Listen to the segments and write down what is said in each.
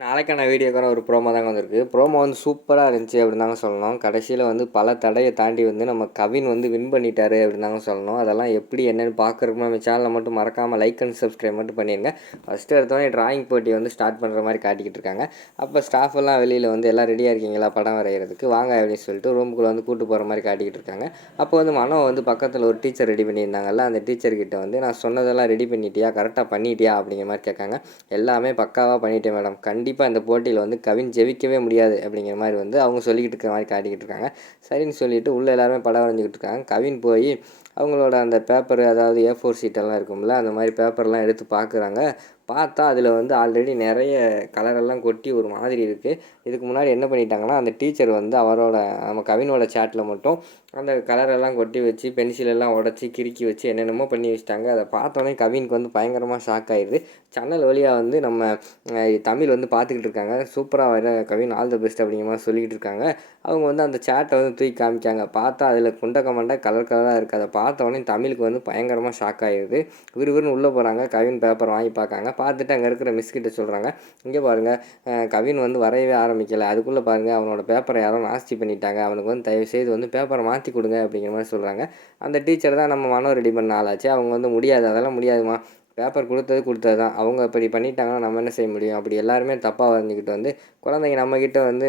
நாளைக்கான வீடியோக்கான ஒரு ப்ரோமோ தாங்க வந்திருக்கு. ப்ரோமோ வந்து சூப்பரா இருந்துச்சு அப்படின்னு தாங்க சொல்லணும். கடைசியில வந்து பல தடைய தாண்டி வந்து நம்ம கவின் வந்து வின் பண்ணிட்டாரு அப்படின்னு தாங்க சொல்லணும். அதெல்லாம் எப்படி என்னன்னு பார்க்குறதுக்கு நம்ம சேனலை மட்டும் மறக்காமல் லைக் அண்ட் சப்ஸ்கிரைப் மட்டும் பண்ணிடுங்க. ஃபஸ்ட்டு எடுத்தோடனே டிராயிங் போட்டி வந்து ஸ்டார்ட் பண்ணுற மாதிரி காட்டிக்கிட்டு இருக்காங்க. அப்போ ஸ்டாஃப் எல்லாம் வெளியில் வந்து எல்லாம் ரெடியாக இருக்கீங்களா படம் வரைகிறதுக்கு வாங்க அப்படின்னு சொல்லிட்டு ரூமுக்குள்ளே வந்து கூட்டு போகிற மாதிரி காட்டிக்கிட்டு இருக்காங்க. அப்போ வந்து மனோ வந்து பக்கத்தில் ஒரு டீச்சர் ரெடி பண்ணியிருந்தாங்கல்ல, அந்த டீச்சர்கிட்ட வந்து நான் சொன்னதெல்லாம் ரெடி பண்ணிட்டியா, கரெக்டாக பண்ணிட்டியா அப்படிங்கிற மாதிரி கேட்காங்க. எல்லாமே பக்காவாக பண்ணிட்டேன் மேடம், கண்டிப்பாக இந்த போட்டியில் வந்து கவின் ஜெயிக்கவே முடியாது அப்படிங்கிற மாதிரி வந்து அவங்க சொல்லிக்கிட்டு இருக்கிற மாதிரி காட்டிக்கிட்டு இருக்காங்க. சரின்னு சொல்லிவிட்டு உள்ளே எல்லாருமே படம் வரைஞ்சிக்கிட்டு இருக்காங்க. கவின் போய் அவங்களோட அந்த பேப்பர், அதாவது A4 ஷீட்டெல்லாம் இருக்கும்ல, அந்த மாதிரி பேப்பர்லாம் எடுத்து பார்க்குறாங்க. பார்த்தா அதில் வந்து ஆல்ரெடி நிறைய கலரெல்லாம் கொட்டி ஒரு மாதிரி இருக்குது. இதுக்கு முன்னாடி என்ன பண்ணிட்டாங்கன்னா, அந்த டீச்சர் வந்து அவரோட நம்ம கவினோட சேட்டில் மட்டும் அந்த கலரெல்லாம் கொட்டி வச்சு பென்சிலெல்லாம் உடச்சி கிறுக்கி வச்சு என்னென்னமோ பண்ணி வச்சுட்டாங்க. அதை பார்த்தோன்னே கவினுக்கு வந்து பயங்கரமாக ஷாக் ஆயிடுது. ஜன்னல் வழியாக வந்து நம்ம தமிழ் வந்து பார்த்துக்கிட்டு இருக்காங்க. சூப்பராக வர கவின், ஆல் த பெஸ்ட் அப்படிங்கிற மாதிரி சொல்லிக்கிட்டு இருக்காங்க. அவங்க வந்து அந்த சேட்டை வந்து தூக்கி காமிக்காங்க. பார்த்தா அதில் குண்டக்க மண்டை கலர் கலராக இருக்குது. அதை பார்த்த உடனே தமிழுக்கு வந்து பயங்கரமாக ஷாக் ஆகிடுது. விறுவிறுன்னு உள்ளே போகிறாங்க. கவின் பேப்பர் வாங்கி பார்க்காங்க. பார்த்துட்டு அங்கே இருக்கிற மிஸ்கிட்ட சொல்கிறாங்க, இங்கே பாருங்கள், கவின் வந்து வரையவே ஆரம்பிக்கலை, அதுக்குள்ளே பாருங்கள் அவனோட பேப்பரை யாரோ நாஸ்தி பண்ணிட்டாங்க, அவனுக்கு வந்து தயவுசெய்து வந்து பேப்பரை மாற்றி கொடுங்க அப்படிங்கிற மாதிரி சொல்கிறாங்க. அந்த டீச்சர் தான் நம்ம மனோ ரெடி பண்ண ஆளாச்சு. அவங்க வந்து முடியாது, அதெல்லாம் முடியாதுமா, பேப்பர் கொடுத்தது தான், அவங்க இப்படி பண்ணிட்டாங்கன்னா நம்ம என்ன செய்ய முடியும், அப்படி எல்லாருமே தப்பாக வரைஞ்சிக்கிட்டு வந்து குழந்தைங்க நம்மக்கிட்ட வந்து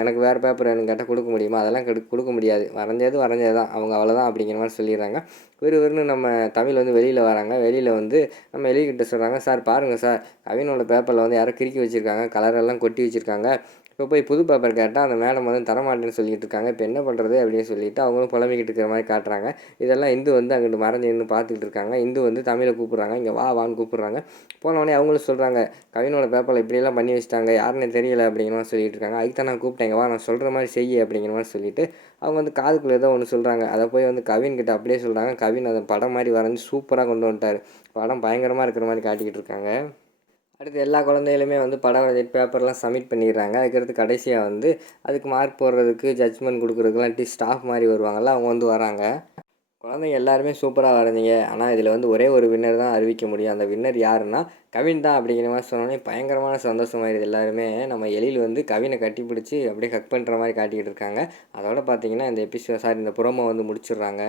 எனக்கு வேறு பேப்பர் வேணும்னு கேட்டால் கொடுக்க முடியுமா, அதெல்லாம் கொடுக்க முடியாது, வரைஞ்சது தான், அவங்க அவ்வளோதான் அப்படிங்கிற மாதிரி சொல்லிடுறாங்க. விறுவிறுன்னு நம்ம தமிழ் வந்து வெளியில் வராங்க. வெளியில் வந்து நம்ம எலிகிட்ட சொல்கிறாங்க, சார் பாருங்கள் சார், கவினோட பேப்பரில் வந்து யாரோ கிறுக்கி வச்சுருக்காங்க, கலரெல்லாம் கொட்டி வச்சுருக்காங்க. இப்போ போய் புது பேப்பர் கேட்டால் அந்த மேடம் வந்து தரமாட்டேன்னு சொல்லிட்டு இருக்காங்க. இப்போ என்ன பண்ணுறது அப்படின்னு சொல்லிட்டு அவங்களும் புலம்பிக்கிட்டு இருக்கிற மாதிரி காட்டுறாங்க. இதெல்லாம் இந்து வந்து அங்கிட்டு மறைஞ்சு நின்று பார்த்துக்கிட்டு இருக்காங்க. இந்து வந்து தமிழை கூப்பிட்றாங்க, இங்கே வான்னு கூப்பிட்றாங்க. போனவொடனே அவங்களும் சொல்கிறாங்க, கவினோட பேப்பரில் இப்படியெல்லாம் பண்ணி வச்சுட்டாங்க, யாருன்னு தெரியல அப்படிங்கிற மாதிரி சொல்லிட்டு இருக்காங்க. அதுக்கு தான் நான் கூப்பிட்டேன், இங்கே வா, நான் சொல்கிற மாதிரி செய்ய அப்படிங்கிற மாதிரி சொல்லிட்டு அவங்க வந்து காதுக்குள்ளே ஏதோ ஒன்று சொல்கிறாங்க. அதை போய் வந்து கவின்கிட்ட அப்படியே சொல்கிறாங்க. கவின் அதை படம் மாதிரி வரைஞ்சி சூப்பராக கொண்டு வந்துட்டார். படம் பயங்கரமாக இருக்கிற மாதிரி காட்டிக்கிட்டு இருக்காங்க. அடுத்து எல்லா குழந்தைகளுமே வந்து படம் வரைஞ்சிட்டு பேப்பர்லாம் சப்மிட் பண்ணிடுறாங்க. அதுக்கடுத்து கடைசியாக வந்து அதுக்கு மார்க் போடுறதுக்கு, ஜட்ஜ்மெண்ட் கொடுக்குறதுக்குலாம் ஸ்டாஃப் மாதிரி வருவாங்கள்ல, அவங்க வந்து வராங்க. குழந்தைங்க எல்லாருமே சூப்பராக வரைஞ்சிங்க, ஆனால் இதில் வந்து ஒரே ஒரு வின்னர் தான் அறிவிக்க முடியும். அந்த வின்னர் யாருன்னா கவின் தான் அப்படிங்கிற மாதிரி சொன்னோன்னே பயங்கரமான சந்தோஷமாயிருது எல்லாருமே. நம்ம எழில் வந்து கவினை கட்டி பிடிச்சி அப்படியே ஹக் பண்ணுற மாதிரி காட்டிக்கிட்டு இருக்காங்க. அதோட பார்த்தீங்கன்னா இந்த ப்ரோமோ வந்து முடிச்சிடுறாங்க.